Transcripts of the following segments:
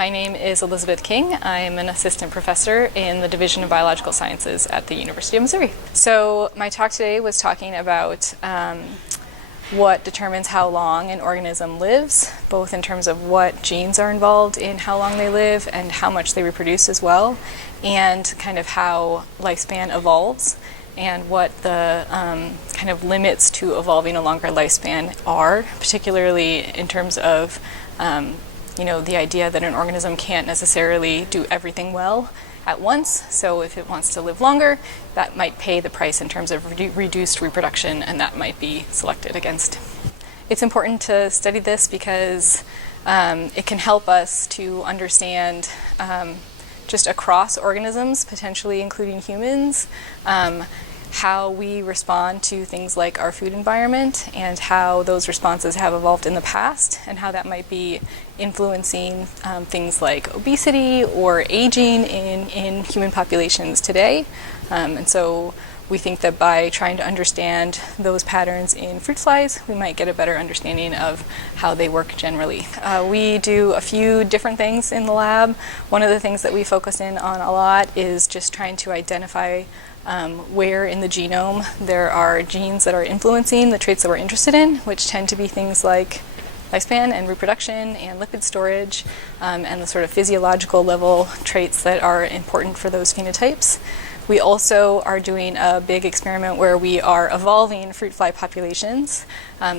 My name is Elizabeth King. I am an assistant professor in the Division of Biological Sciences at the University of Missouri. So my talk today was talking about what determines how long an organism lives, both in terms of what genes are involved in how long they live and how much they reproduce as well, and kind of how lifespan evolves and what the kind of limits to evolving a longer lifespan are, particularly in terms of the idea that an organism can't necessarily do everything well at once. So if it wants to live longer, that might pay the price in terms of reduced reproduction, and that might be selected against. It's important to study this because it can help us to understand just across organisms, potentially including humans, how we respond to things like our food environment and how those responses have evolved in the past and how that might be influencing things like obesity or aging in human populations today. And so we think that by trying to understand those patterns in fruit flies, we might get a better understanding of how they work generally. We do a few different things in the lab. One of the things that we focus in on a lot is just trying to identify where in the genome there are genes that are influencing the traits that we're interested in, which tend to be things like lifespan and reproduction and lipid storage, and the sort of physiological level traits that are important for those phenotypes. We also are doing a big experiment where we are evolving fruit fly populations.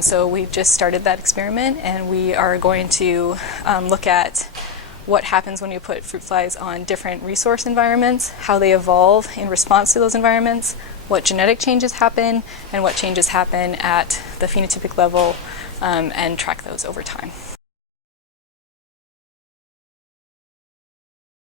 So we've just started that experiment, and we are going to look at what happens when you put fruit flies on different resource environments, how they evolve in response to those environments, what genetic changes happen, and what changes happen at the phenotypic level, and track those over time.